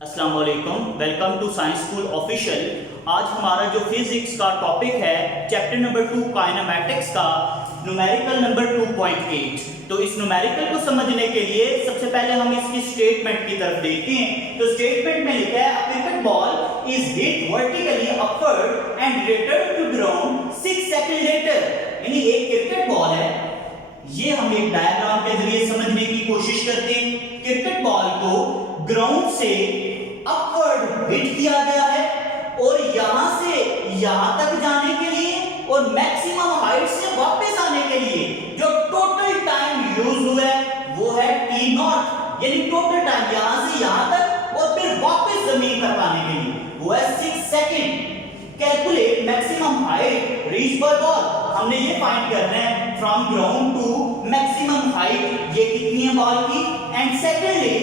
अस्सलाम वालेकुम, welcome to science school official. आज हमारा जो फिजिक्स का टॉपिक है चैप्टर नंबर 2 काइनेमैटिक्स का न्यूमेरिकल नंबर 2.8। तो इस न्यूमेरिकल को समझने के लिए सबसे पहले हम इसकी स्टेटमेंट की तरफ देखते हैं। तो स्टेटमेंट में लिखा है a cricket ball is hit vertically upward and return to ground 6 second later. यानी एक क्रिकेट बॉल है, ये हम एक डायग्राम के जरिए समझने की कोशिश करते हैं। क्रिकेट बॉल को ग्राउंड से अपवर्ड हिट किया गया है और यहां से यहां तक जाने के लिए और मैक्सिमम हाइट से वापस आने के लिए जो टोटल टाइम यूज हुआ है वो है टी नॉट। यानी टोटल टाइम यहां से यहां तक और फिर वापस जमीन तक आने के लिए वो है 6 second. Calculate maximum height reach by ball, हमने ये फाइंड करना है from ground to maximum height ये कितनी है बॉल की। एंड सेकेंडली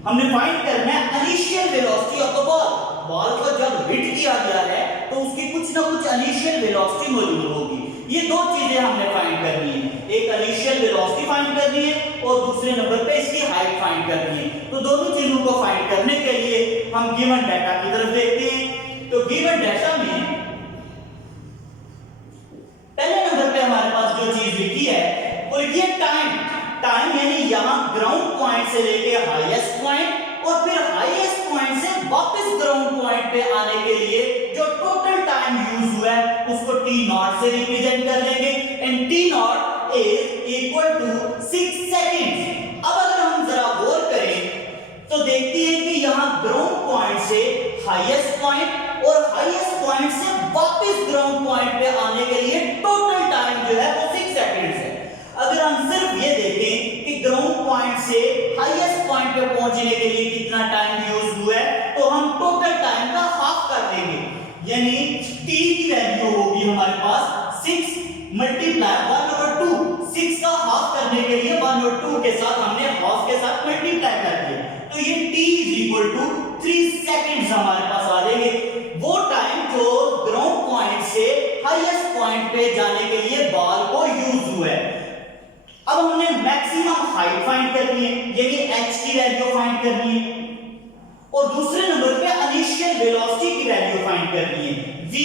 हमने फाइंड करना है initial velocity of the ball. Ball को जब हिट किया गया है तो उसकी कुछ ना कुछ इनिशियल वेलोसिटी मौजूद होगी। ये दो चीजें हमने फाइंड करनी है, एक इनिशियल वेलोसिटी फाइंड करनी है और दूसरे नंबर पे इसकी हाइट फाइंड करनी है। तो दोनों चीजों को फाइंड करने के लिए हम गिवन डाटा की तरफ देखते हैं। तो गिवन डाटा में पहले नंबर पे हमारे पास जो चीज लिखी है वो लिखी है टाइम। टाइम यानी यहां ग्राउंड पॉइंट से लेके हाईएस्ट पॉइंट और फिर हाईएस्ट पॉइंट से वापस ग्राउंड पॉइंट पे आने के लिए जो टोटल टाइम यूज हुआ है उसको टी नॉट से रिप्रेजेंट कर लेंगे। And t not is equal to 6 seconds. अब अगर हम जरा गौर करें तो देखते हैं कि यहां ग्राउंड पॉइंट से हाईएस्ट पॉइंट और हाईएस्ट पॉइंट से वापस ग्राउंड पॉइंट पे आने के लिए टोटल टाइम जो है वो 6 सेकंड्स है। अगर हम सिर्फ ये देखें कि ग्राउंड पॉइंट से हाईएस्ट पॉइंट पे पहुंचने के लिए कितना टाइम यूज हुआ है तो हम टोटल टाइम का हाफ कर देंगे। यानी t की वैल्यू होगी हमारे पास 6 मल्टीप्लाई 1/2। 6 का हाफ करने के लिए 1/2 के साथ हमने हाफ के साथ मल्टीप्लाई कर दिया तो ये t = 3 सेकंड्स हमारे पास आ जाएंगे। वो टाइम जो ग्राउंड पॉइंट से हाईएस्ट पॉइंट पे जाने के लिए बॉल को यूज हुआ है। अब हमने मैक्सिमम हाइट फाइंड करनी है, यानी h की वैल्यू फाइंड करनी है और दूसरे नंबर पे इनिशियल वेलोसिटी की वैल्यू फाइंड करनी है। vi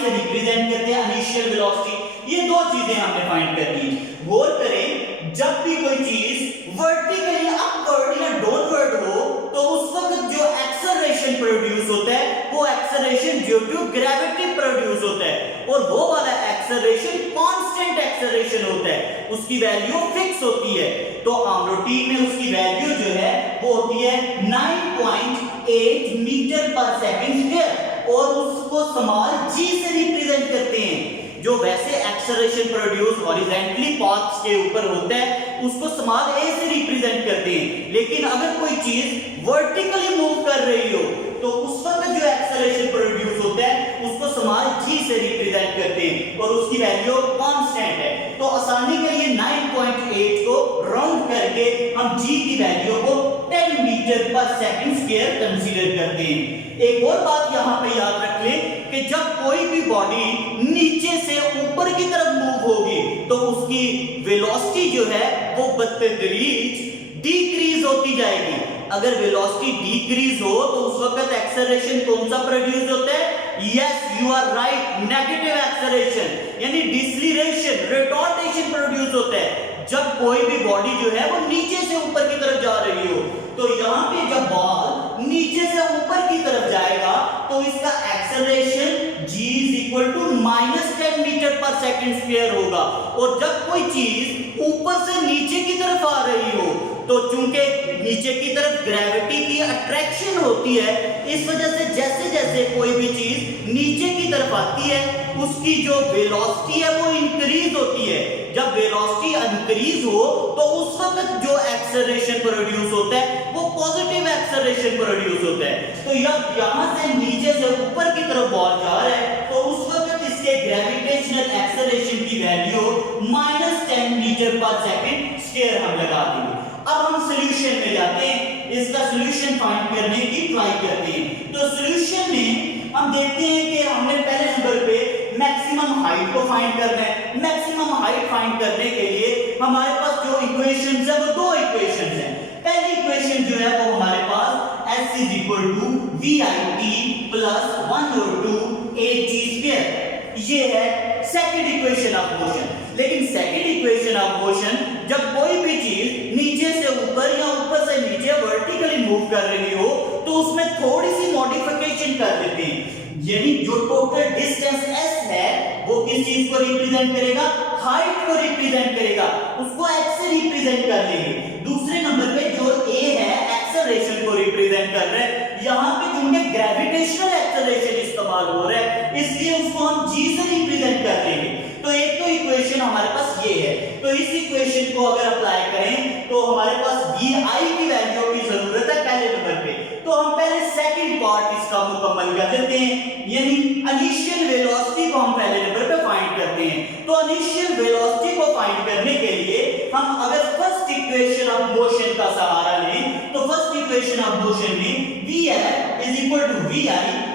से रिप्रेजेंट करते हैं इनिशियल वेलोसिटी। ये दो चीजें हमने फाइंड करनी है। गौर करें जब भी कोई चीज वर्टिकली अपवर्ड या डाउनवर्ड हो तो उस वक्त जो एक्सेलरेशन प्रोड्यूस होता है वो acceleration due to gravity produce होता है और वो वाला एक्सेलरेशन कांस्टेंट एक्सेलरेशन होता है, उसकी वैल्यू फिक्स होती है। तो रूटीन में उसकी वैल्यू जो है वो होती है 9.8 मीटर पर सेकंड स्क्वायर और उसको स्मॉल g से रिप्रेजेंट करते हैं। जो वैसे एक्सेलरेशन प्रोड्यूस हॉरिजॉन्टली पाथ्स के ऊपर होता है उसको स्मॉल a से रिप्रेजेंट करते हैं। लेकिन अगर कोई चीज वर्टिकली मूव कर रही हो तो उस वक्त जो एक्सेलरेशन प्रोड्यूस होता है उसको स्मॉल g से रिप्रेजेंट करते हैं और उसकी वैल्यू कांस्टेंट है। तो आसानी के लिए 9.8 को राउंड करके हम g की वैल्यू को 10 metre per second square consider करते हैं। एक और बात यहां पे याद रख लें कि जब कोई भी बॉडी नीचे से ऊपर की तरफ मूव होगी तो उसकी वेलोसिटी जो है वो बतदरीज डिक्रीज होती जाएगी। अगर वेलोसिटी डिक्रीज हो तो उस वक्त एक्सेलरेशन कौन सा प्रोड्यूस होता है? Yes you are right, negative acceleration यानी डिसलेरेशन रिटार्डेशन प्रोड्यूस होता है। जब कोई भी बॉडी जो है वो नीचे से ऊपर की तरफ जा रही हो तो यहां पे जब बॉल नीचे से ऊपर की तरफ जाएगा तो इसका acceleration g = -10 metre per second square होगा। और जब कोई चीज ऊपर से नीचे की तरफ आ रही हो तो चूंकि नीचे की तरफ ग्रेविटी की अट्रैक्शन होती है इस वजह से जैसे जैसे कोई भी चीज नीचे की तरफ आती है उसकी जो वेलोसिटी है वो इंक्रीज होती है। जब वेलोसिटी इंक्रीज हो तो उस वक्त जो एक्सेलरेशन प्रोड्यूस होता है वो पॉजिटिव एक्सेलरेशन प्रोड्यूस होता है। तो जब यहां से नीचे से ऊपर की तरफ बॉल जा रहा है तो उस वक्त इसके ग्रेविटेशनल एक्सेलरेशन की value -10 metre per second square हम लगा देंगे। अब हम सॉल्यूशन में जाते हैं, इसका सॉल्यूशन फाइंड करने की ट्राई करते हैं। तो सॉल्यूशन में हम देखते हैं कि हमने पहले नंबर पे मैक्सिमम हाइट को फाइंड करना है। मैक्सिमम हाइट फाइंड करने के लिए हमारे पास जो इक्वेशंस है वो दो इक्वेशंस हैं। पहली इक्वेशन जो है वो हमारे पास s is equal to v i t plus 1/2 a t square. ये है सेकंड इक्वेशन ऑफ मोशन। लेकिन सेकंड इक्वेशन ऑफ मोशन, जब कोई भी चीज नीचे से ऊपर या ऊपर से नीचे वर्टिकली मूव कर रही हो तो उसमें थोड़ी सी मॉडिफिकेशन कर देते हैं। यानी जो टोटल डिस्टेंस s है वो किस चीज को रिप्रेजेंट करेगा, हाइट को रिप्रेजेंट करेगा, उसको x से रिप्रेजेंट कर लेंगे। दूसरे नंबर पे जो a है एक्सेलरेशन को रिप्रेजेंट कर रहे हैं। यहाँ पे क्योंकि ग्रेविटेशनल एक्सेलरेशन इस्तेमाल हो रहा है इसलिए उसको हम g से रिप्रेजेंट कर लेंगे। तो एक तो इक्वेशन हमारे पास ये है। तो इस इक्वेशन को अगर अप्लाई करें तो हमारे पास vi की वैल्यू की जरूरत है पहले नंबर पे। तो हम पहले सेकंड पार्ट इसका मुकम्मल कर लेते हैं, यानी इनिशियल वेलोसिटी को हम पहले नंबर पे फाइंड करते हैं। तो इनिशियल वेलोसिटी को फाइंड करने के लिए हम अगर फर्स्ट इक्वेशन ऑफ मोशन का सहारा लें तो फर्स्ट इक्वेशन ऑफ मोशन में Vf is equal to Vi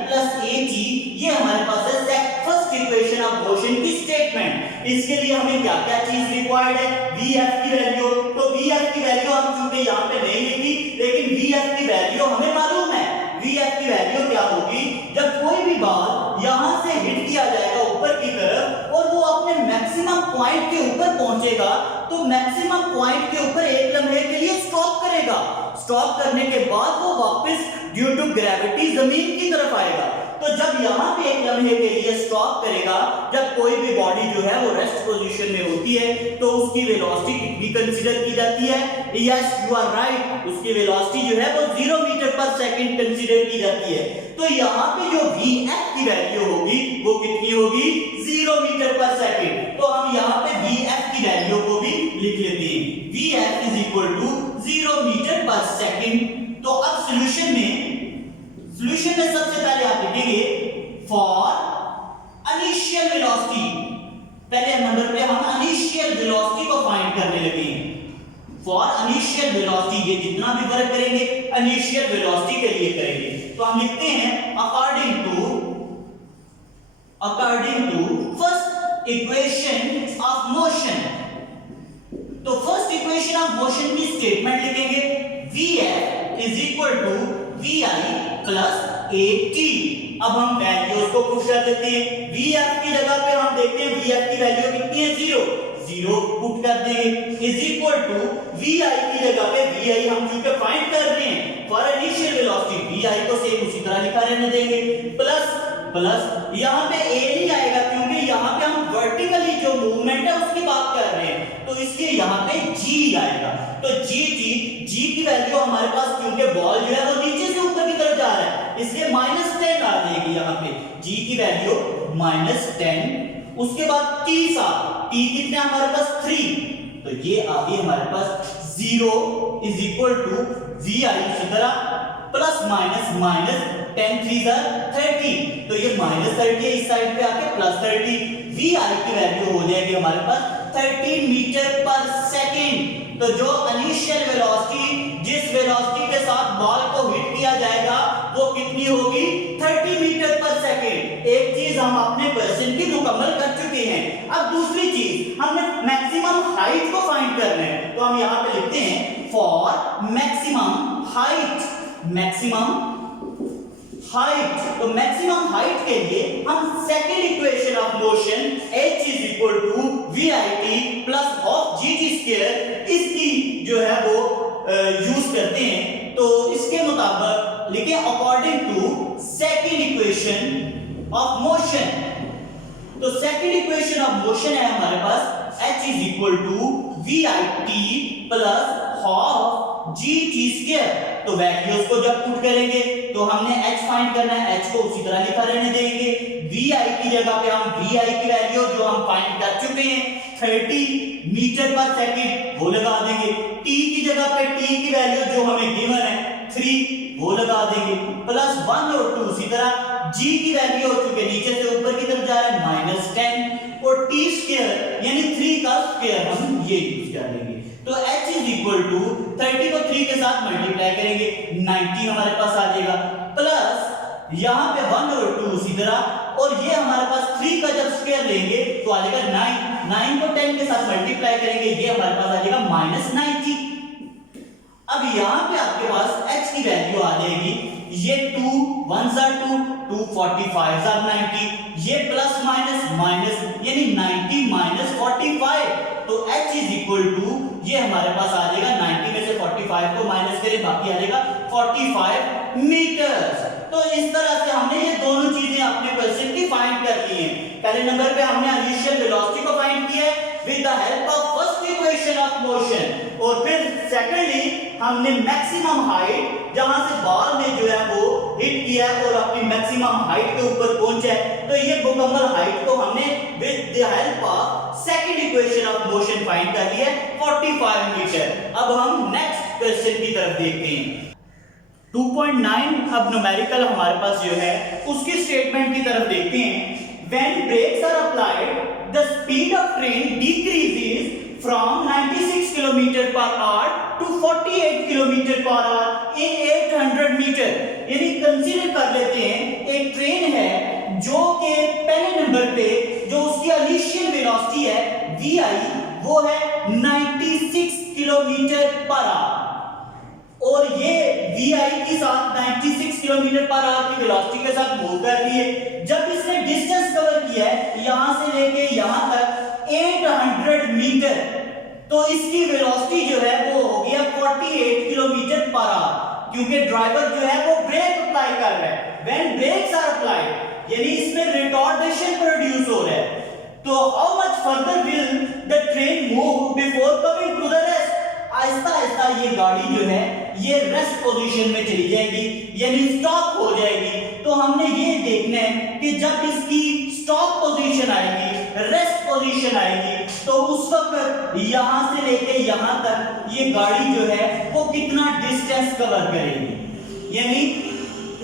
plus At, ये हमारे पास है फर्स्ट इक्वेशन ऑफ मोशन की स्टेटमेंट। इसके लिए हमें क्या क्या चीज रिक्वायर्ड है, Vf की वैल्यू। तो Vf की वैल्यू हम चूंकि यहाँ पे नहीं लिखी लेकिन Vf की वैल्यू हमें मालूम है। Vf की वैल्यू क्या होगी, जब कोई भी बॉल यहां से हिट किया जाएगा ऊपर की तरफ और वो अपने मैक्सिमम पॉइंट के ऊपर पहुंचेगा तो मैक्सिमम पॉइंट के ऊपर एक लम्हे के लिए स्टॉप करेगा। स्टॉप करने के बाद वो वापस ड्यू टू ग्रेविटी जमीन की तरफ आएगा। तो जब यहाँ पे एक लम्हे के लिए स्टॉप करेगा, जब कोई भी बॉडी जो है वो रेस्ट पोजीशन में होती है तो उसकी वेलोसिटी कितनी कंसीडर की जाती है, यस यू आर राइट, उसकी वेलोसिटी जो है वो 0 मीटर पर सेकंड कंसीडर की जाती है। तो यहाँ पे जो Vf की वैल्यू होगी वो कितनी होगी, 0 मीटर पर सेकंड। तो हम यहाँ पे Vf की वैल्यू को भी लिख लेते हैं, Vf is equal to 0 metre per second. तो अब सॉल्यूशन में सबसे पहले आप लिखेंगे फॉर इनिशियल वेलोसिटी। पहले नंबर पे हम इनिशियल वेलोसिटी को फाइंड करने लगे। फॉर इनिशियल वेलोसिटी, ये जितना भी वर्क करेंगे इनिशियल वेलोसिटी के लिए करेंगे। तो हम लिखते हैं according to first equation of motion. तो फर्स्ट इक्वेशन ऑफ मोशन की स्टेटमेंट लिखेंगे Vf is equal to Vi plus At। अब हम वैल्यूज को पुट कर देते हैं। Vf की जगह पे हम देखते हैं Vf की वैल्यू कितनी है, 0 पुट कर देंगे इज इक्वल टू Vi की जगह पे Vi हम चूंकि फाइंड कर रहे हैं फॉर इनिशियल वेलोसिटी, Vi को सेम उसी तरह लिखा रहने देंगे प्लस यहाँ पे a नहीं आएगा क्योंकि यहाँ पे हम वर्टिकली जो मूवमेंट है उसकी बात कर रहे हैं तो इसलिए यहाँ पे g आएगा। तो g की वैल्यू हमारे पास, क्योंकि बॉल जो है वो नीचे से ऊपर की तरफ जा रहा है इसलिए -10 आ जाएगी। यहाँ पे g की वैल्यू -10। उसके बाद t कितना हमारे पास 3, तो ये आ गई हमारे पास 0 इज इक्वल टू Vi इसी तरह प्लस माइनस 10 3 30, तो ये -30 है इस साइड पे आके +30। Vi की वैल्यू हो जाएगी हमारे पास 13 मीटर पर सेकंड। तो जो इनिशियल वेलोसिटी, जिस वेलोसिटी के साथ बॉल को हिट किया जाएगा वो कितनी होगी, 30 मीटर पर सेकंड। एक चीज हम अपने क्वेश्चन की मुकम्मल कर चुके हैं। अब दूसरी चीज हमने मैक्सिमम हाइट को फाइंड करना है। तो हम यहाँ पे लिखते हैं फॉर मैक्सिमम हाइट। तो मैक्सिमम हाइट के लिए हम second equation of motion h is equal to VIT plus half GT square, इसकी जो है वो यूज करते हैं। तो इसके मुताबिक लिखें according to second equation of motion. तो सेकंड इक्वेशन ऑफ मोशन है हमारे पास h is equal to VIT plus half GT square. तो वैल्यूज को जब पुट करेंगे तो हमने h फाइंड करना है, h को उसी तरह लिखा रहने देंगे। Vi की जगह पे हम Vi की वैल्यू जो हम फाइंड कर चुके हैं 30 मीटर पर सेकंड वो लगा देंगे। t की जगह पे t की वैल्यू जो हमें गिवन है 3 वो लगा देंगे प्लस 1 और 2 उसी तरह। g की वैल्यू हो चुके नीचे से ऊपर की तरफ जा रहा है -10 और t स्क्वायर यानी 3 का स्क्वायर हम ये यूज कर लेंगे। तो h इज इक्वल टू 30 को 3 के साथ मल्टीप्लाई करेंगे 90 हमारे पास आ जाएगा प्लस यहाँ पे 1 और 2 उसी तरह। और ये हमारे पास 3 का जब स्क्वायर लेंगे तो आ जाएगा 9 को 10 के साथ मल्टीप्लाई करेंगे ये हमारे पास आ जाएगा -90। अब यहाँ पे आपके पास h की वैल्यू आ जाएगी ये 2 1s are 2, 2 45s are 90, ये प्लस माइनस माइनस यानी 90 माइनस 45, तो h इज इक्वल टू ये हमारे पास आ जाएगा 90 में से 45 को माइनस करें बाकी आ जाएगा 45 मीटर्स। तो इस तरह से हमने ये दोनों चीजें अपने क्वेश्चन की फाइंड कर ली हैं। पहले नंबर पे हमने इनिशियल वेलोसिटी को फाइंड किया है with the help of first equation of motion, और फिर सेकंडली हमने मैक्सिमम हाइट जहां से बॉल ने जो है वो हिट किया है और अपनी मैक्सिमम हाइट के ऊपर पहुंचा है, तो ये मुकम्मल हाइट को हमने with the help of second equation of motion find कर लिया 45 मीटर। अब हम नेक्स्ट क्वेश्चन की तरफ देखते हैं। 2.9 अब न्यूमेरिकल हमारे पास जो है उसकी स्टेटमेंट की तरफ देखते हैं। When brakes are applied, the speed of train decreases from 96 km per hour to 48 km per hour in 800 meter। यानी कंसीडर कर लेते हैं एक ट्रेन है जो के पहले नंबर पे जो उसकी इनिशियल वेलोसिटी है vi वो है 96 किलोमीटर पर आवर, और ये vi के साथ 96 किलोमीटर पर आवर की वेलोसिटी के साथ मूव कर रही है। जब इसने डिस्टेंस कवर किया है यहां से लेके यहां तक 800 मीटर, तो इसकी वेलोसिटी जो है वो हो गया 48 किलोमीटर पर आवर, क्योंकि ड्राइवर जो है वो ब्रेक अप्लाई कर रहा है। व्हेन ब्रेक्स आर अप्लाइड यानी इसमें रिटार्डेशन प्रोड्यूस हो रहा है, तो how much further will the train move before coming to the rest. आहिस्ता आहिस्ता ये गाड़ी जो है ये रेस्ट पोजीशन में चली जाएगी यानी स्टॉप हो जाएगी। तो हमने ये देखना है कि जब इसकी स्टॉप पोजीशन आएगी रेस्ट पोजीशन आएगी तो उस वक्त यहां से लेके यहां तक ये गाड़ी जो है वो कितना डिस्टेंस कवर करेगी। यानी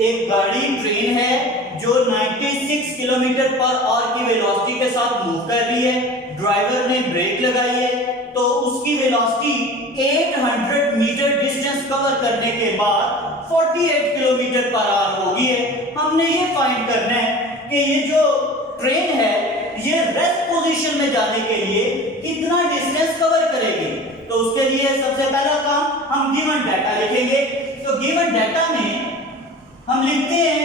एक गाड़ी ट्रेन है जो 96 किलोमीटर पर आवर की वेलोसिटी के साथ मूव कर रही है, ड्राइवर ने ब्रेक लगाई है, तो उसकी वेलोसिटी 800 मीटर डिस्टेंस कवर करने के बाद 48 किलोमीटर पर आवर होगी है। हमने ये फाइंड करना है कि ये जो ट्रेन है ये रेस्ट पोजीशन में जाने के लिए कितना डिस्टेंस कवर करेगी। तो उसके लिए सबसे पहला काम हम गिवन डाटा लिखेंगे। तो गिवन डाटा में हम लिखते हैं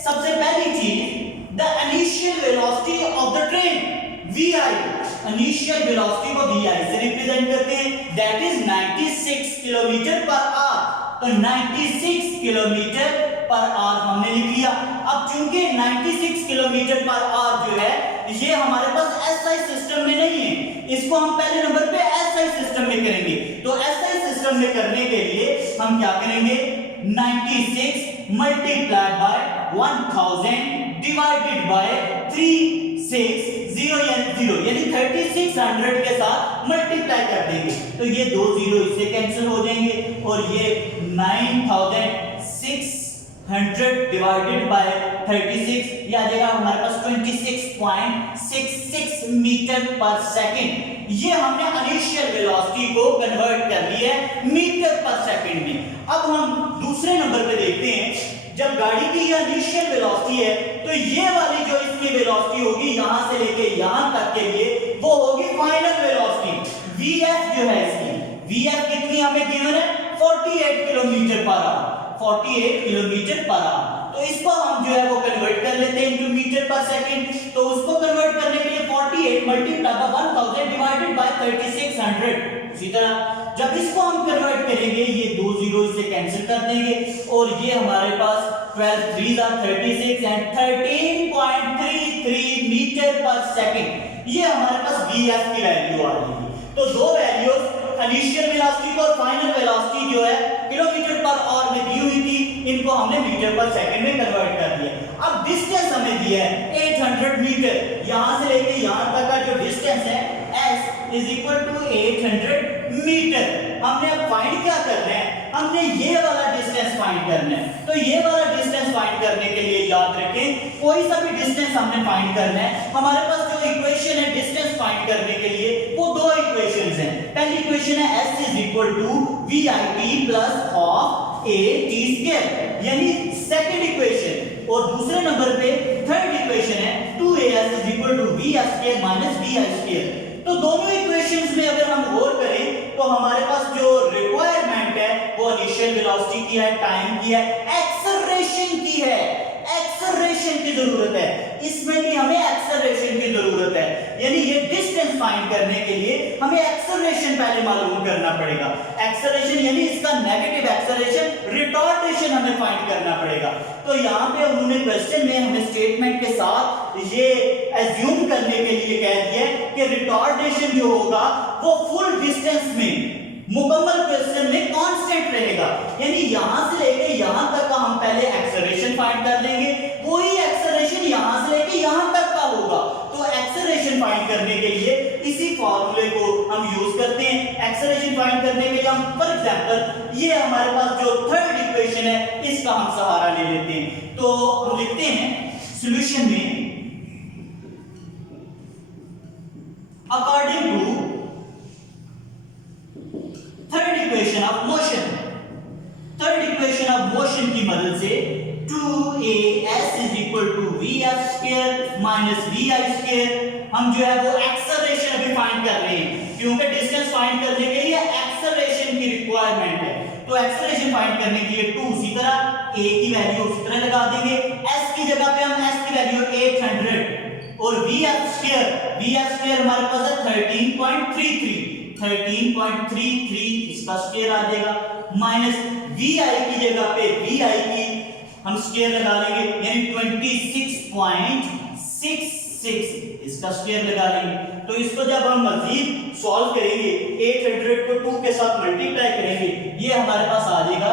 सबसे पहली चीज the initial velocity of the train vi, initial velocity को vi से रिप्रेजेंट करते हैं, that is 96 kilometre per hour. तो 96 किलोमीटर पर आवर हमने लिख लिया। अब चूंकि 96 किलोमीटर पर आवर जो है ये हमारे पास एसआई सिस्टम में नहीं है, इसको हम पहले नंबर पे एसआई सिस्टम में करेंगे। तो एसआई सिस्टम में करने के लिए हम क्या करेंगे 96 मल्टीप्लाइड बाय 1000 डिवाइडेड बाय 360 यानी 3600 के साथ मल्टीप्लाई कर देंगे, तो ये दो जीरो इससे कैंसिल हो जाएंगे और ये 9600 डिवाइडेड बाय 36 ये आ जाएगा हमारे पास 26.66 मीटर पर सेकंड। ये हमने इनिशियल वेलोसिटी को कन्वर्ट कर लिया है मीटर पर सेकंड में। अब हम दूसरे नंबर पे देखते हैं, जब गाड़ी की ये इनिशियल वेलोसिटी है तो ये वाली जो इसकी वेलोसिटी होगी यहां से लेके यहां तक के लिए वो होगी फाइनल वेलोसिटी vf जो है इसकी vf कितनी हमें गिवन है 48 kilometre per hour, 48 kilometre per hour. तो इसको हम जो है वो कन्वर्ट कर लेते हैं इनटू मीटर पर सेकंड। तो उसको कन्वर्ट करने के लिए 48 मल्टीप्लाई बाय 1000 डिवाइडेड बाय 3600। इसी तरह जब इसको हम कन्वर्ट करेंगे ये दो जीरो इसे कैंसिल कर देंगे और ये हमारे पास 12 3 are 36 and 13.33 metre per second ये हमारे पास vf की वैल्यू आ रही है। तो दो वैल्यूज इनिशियल वेलोसिटी और फाइनल वेलोसिटी जो है किलोमीटर पर आवर में दी हुई थी, इनको हमने मीटर पर सेकंड में कन्वर्ट कर दिया। अब डिस्टेंस हमें दिया है 800 मीटर, यहां से लेके यहां तक का जो डिस्टेंस है s is equal to 800 metre. हमने अब फाइंड क्या करना है, हमने ये वाला डिस्टेंस फाइंड करना है। तो ये वाला डिस्टेंस फाइंड करने के लिए याद रखें कोई सा भी डिस्टेंस हमने फाइंड करना है, हमारे पास जो इक्वेशन है डिस्टेंस फाइंड करने के लिए वो दो इक्वेशंस हैं। पहली इक्वेशन है s is equal to vit plus half at square यानी सेकंड इक्वेशन, और दूसरे नंबर पे थर्ड इक्वेशन है 2as is equal to vf square minus vi square. तो दोनों इक्वेशंस में अगर हम गौर करें तो हमारे पास जो रिक्वायरमेंट है वो इनिशियल वेलोसिटी की है, टाइम की है, एक्सेलरेशन एक्सेलरेशन की जरूरत है, इसमें भी हमें एक्सेलरेशन की जरूरत है। यानी ये डिस्टेंस फाइंड करने के लिए हमें एक्सेलरेशन पहले मालूम करना पड़ेगा। एक्सेलरेशन यानी इसका नेगेटिव एक्सेलरेशन, रिटार्डेशन हमें फाइंड करना पड़ेगा। तो यहाँ पे उन्होंने क्वेश्चन में हमें स्टेटमेंट के साथ ये एज्यूम करने के लिए कह दिया कि रिटार्डेशन जो होगा वो फुल डिस्टेंस में, मुकम्मल क्वेश्चन में कांस्टेंट रहेगा। यानी यहां से लेके यहां तक का हम पहले एक्सेलरेशन फाइंड कर लेंगे, वही एक्सेलरेशन यहां से लेके यहां तक का होगा। तो एक्सेलरेशन फाइंड करने के लिए इसी फार्मूले को हम यूज करते हैं। एक्सेलरेशन फाइंड करने के लिए हम फॉर एग्जांपल ये हमारे पास जो थर्ड इक्वेशन है इसका हम सहारा ले लेते हैं। तो हम लिखते हैं सॉल्यूशन में according to third equation of motion, third equation of motion की मदद से 2as is equal to vf square minus vi square, हम जो है वो एक्सेलरेशन अभी फाइंड कर रहे हैं क्योंकि डिस्टेंस फाइंड करने के लिए एक्सेलरेशन की रिक्वायरमेंट है। तो एक्सेलरेशन फाइंड करने के लिए 2 उसी तरह a की वैल्यू उसी तरह लगा देंगे, s की जगह पे हम s की वैल्यू 800 और vf square हमारे पास है 13.33 इसका स्क्वायर आ जाएगा, माइनस vi की जगह पे vi की हम स्क्वायर लगा लेंगे यानी 26.66 इसका स्क्वायर लगा लेंगे। तो इसको जब हम मजीद सॉल्व करेंगे 800 को 2 के साथ मल्टीप्लाई करेंगे, ये हमारे पास आ जाएगा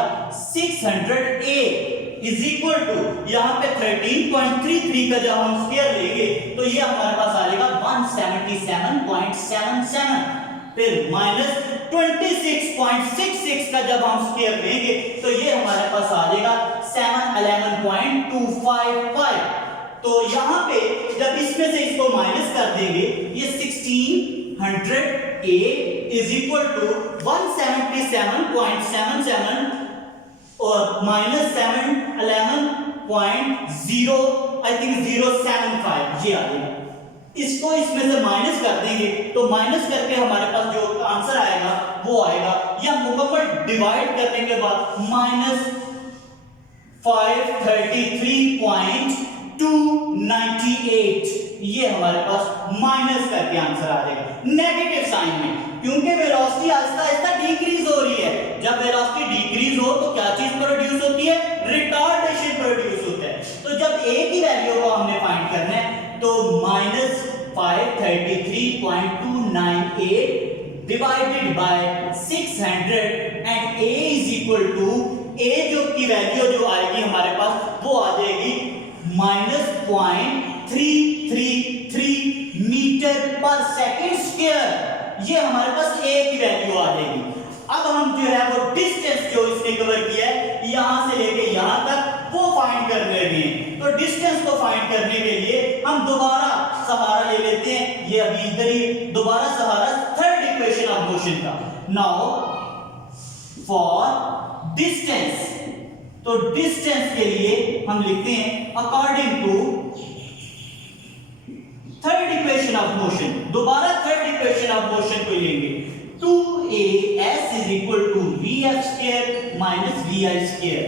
600a इज इक्वल टू, यहाँ पे 13.33 का जब हम स्क्वायर लेंगे तो ये हमारे पास आ जाएगा 177.77, फिर माइनस 26.66 का जब हम स्क्वायर लेंगे तो ये हमारे पास आ जाएगा 711.255। तो यहाँ पे जब इसमें से इसको माइनस कर देंगे ये 1600a इज इक्वल टू 177.77 और माइनस 711.0 आई थिंक 075 ये आ जाएगा। इसको इसमें से माइनस कर देंगे तो माइनस करके हमारे पास जो आंसर आएगा वो आएगा, या मुकम्मल डिवाइड करने के बाद माइनस 533.298 ये हमारे पास माइनस करके आंसर आ जाएगा नेगेटिव साइन में, क्योंकि वेलोसिटी आहिस्ता आहिस्ता डिक्रीज हो रही है। जब वेलोसिटी डिक्रीज हो तो क्या चीज प्रोड्यूस होती है, रिटार्डेशन प्रोड्यूस होता है। तो जब a की वैल्यू को हमने फाइंड करना है तो minus 533.298 divided by 600 and a is equal to, a जो की वैल्यू जो आएगी हमारे पास वो आ जाएगी minus 0.333 metre per second square, ये हमारे पास a की वैल्यू आ जाएगी। अब हम जो है वो डिस्टेंस जो इसने कवर किया है यहां से लेके यहां तक वो फाइंड करने लगे हैं। तो डिस्टेंस को फाइंड करने के लिए हम दोबारा सहारा ले लेते हैं, ये अभी इधर ही दोबारा सहारा थर्ड इक्वेशन ऑफ मोशन का। नाउ फॉर डिस्टेंस, तो डिस्टेंस के लिए हम लिखते हैं according to third equation of motion, दोबारा थर्ड इक्वेशन ऑफ मोशन को लेंगे 2as is equal to vf square minus vi square।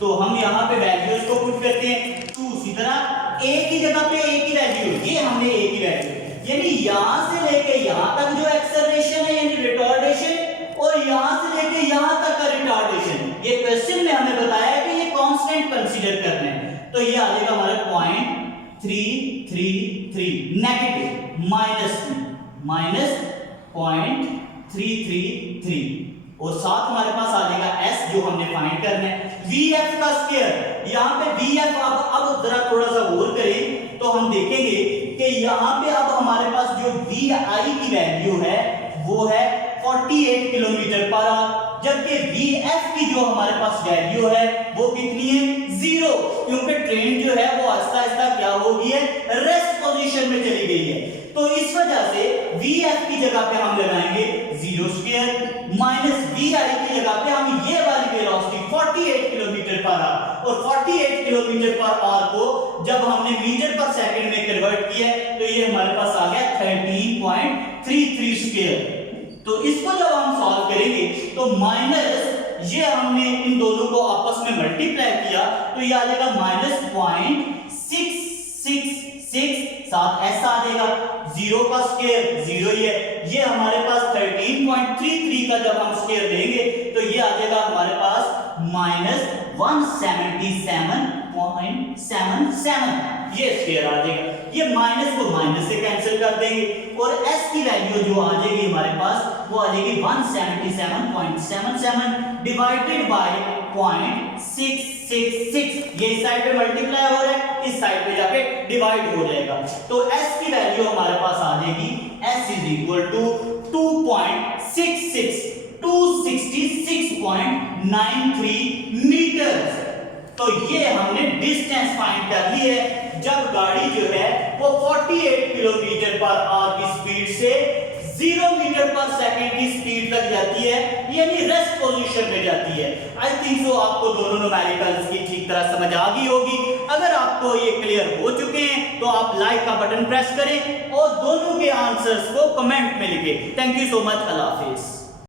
तो हम यहाँ पे वैल्यूज को पुट करते हैं 2 इसी तरह a की जगह पे a की वैल्यू, ये हमने a की वैल्यू यानी यहां से लेके यहां तक जो एक्सेलरेशन है यानी रिटार्डेशन, और यहां से लेके यहां तक का रिटार्डेशन, ये क्वेश्चन में हमें बताया कि ये कांस्टेंट कंसीडर करना है। तो ये आ जाएगा हमारे 0.333 नेगेटिव माइनस 0.333 और साथ हमारे पास आ जाएगा s जो हमने फाइंड करना है vf का स्क्वायर। यहां पे vf अब जरा थोड़ा सा गौर करें तो हम देखेंगे कि यहां पे अब हमारे पास जो vi की वैल्यू है वो है 48 किलोमीटर पर आवर, जबकि vf की जो हमारे पास वैल्यू है वो कितनी है 0, क्योंकि ट्रेन जो है वो आहिस्ता आहिस्ता क्या हो गई है, रेस्ट पोजीशन में चली गई है। तो इस वजह से vf की जगह पे हम लगाएंगे 0 स्क्वायर माइनस vi की जगह पे हम ये वाली वेलोसिटी 48 किलोमीटर पर आवर, और 48 किलोमीटर पर आवर को जब हमने मीटर पर सेकंड में कन्वर्ट किया तो ये हमारे पास आ गया 13.33 स्क्वायर। तो इसको जब हम सॉल्व करेंगे तो माइनस ये हमने इन दोनों को आपस में मल्टीप्लाई किया तो ये आ जाएगा -0.666, साथ s आ जाएगा, 0 का स्क्वायर 0 ही है, ये हमारे पास 13.33 का जब हम स्क्वायर लेंगे तो ये आ जाएगा हमारे पास -177.77, ये स्क्वायर आ जाएगा। ये माइनस को माइनस से कैंसिल कर देंगे और s की वैल्यू जो आ जाएगी हमारे पास वो आ जाएगी 177.77 डिवाइडेड बाय 0.666, ये इस साइड पे मल्टीप्लाई हो रहा है, इस साइड पे जाके डिवाइड हो जाएगा, तो s की वैल्यू हमारे पास आ जाएगी s = 266.93 मीटर्स। तो ये हमने डिस्टेंस फाइंड कर ली है जब गाड़ी जो है वो 48 किलोमीटर पर आवर की स्पीड से 0 मीटर पर सेकंड की स्पीड तक जाती है, यानी रेस्ट पोजीशन में जाती है। आई थिंक सो आपको दोनों न्यूमेरिकल्स की ठीक तरह समझ आ गई होगी। अगर आपको ये क्लियर हो चुके हैं तो आप लाइक का बटन प्रेस करें और दोनों के आंसर्स को कमेंट में लिखें। Thank you so much, Allah Hafiz.